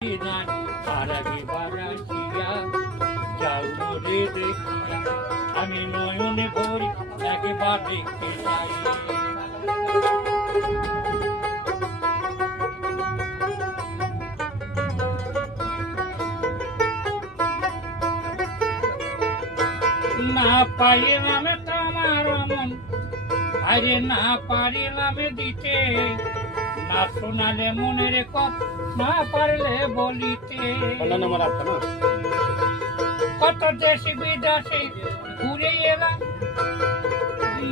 আমি নয়নে ভরি একবার দেখতে চাই। না পারিলাম তোমার মন, আরে না পারিলাম দিতে, না শোনালে মনের কথা, না পারলে বলিতে। কত দেশে বিদেশে ঘুরে এলাম,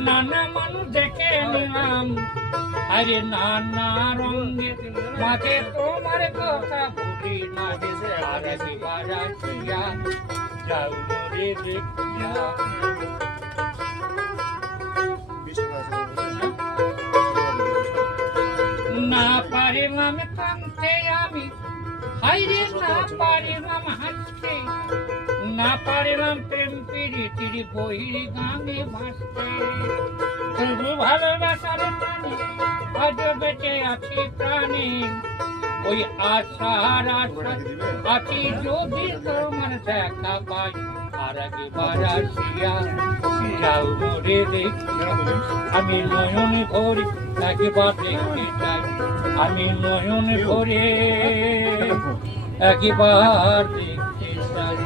নানা মানুষ দেখে নিলাম, আরে নানা রঙে মাঝে তোমার কথা ভুলি না। আর একবার আসিয়া যাও রে দেখিয়া। না পারিলাম কাঁদতে আমি, হাইরে না পারিলাম হাসতে, না পারিলাম প্রেম প্রীতির বহির গানে ভাসতে। তবু ভালোবাসার টানে আজ বেঁচে আছি প্রাণে, ওই আশার আশা আছি যদি তোমার দেখা পাই। আর একবার আসিয়া যাও রে দেখিয়া। আমি নয়নে ভরি একবার দেখতে চাই, আমি নয়নে ভরে একবার দেখতে চাই।